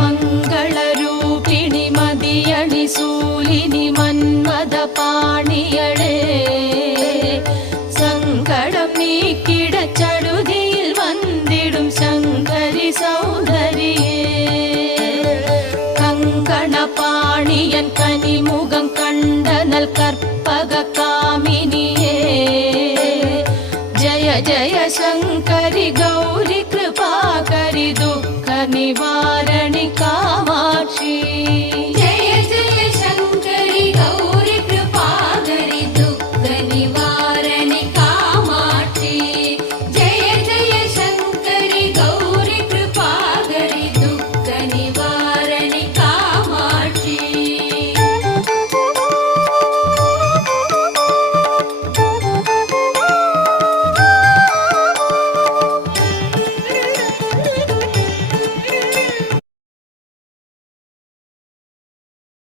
மங்களரூபிணி மதியணி சூலினி மன்மத பாணியளே சங்கடம் நீக்கிட சடுதியில் வந்திடும் சங்கரி சௌந்தரியே கங்கண பாணியன் கனிமுகம் கண்டனல் கற்பக காமினியே जय जय शंकरि गौरी कृपाकरि दुःख निवारणि कामाक्षी जय जय शंकरि गौरी कृपाकरि दुःख निवारणि कामाक्षी जय जय शंकरि गौरी कृपाकरि दुःख निवारणि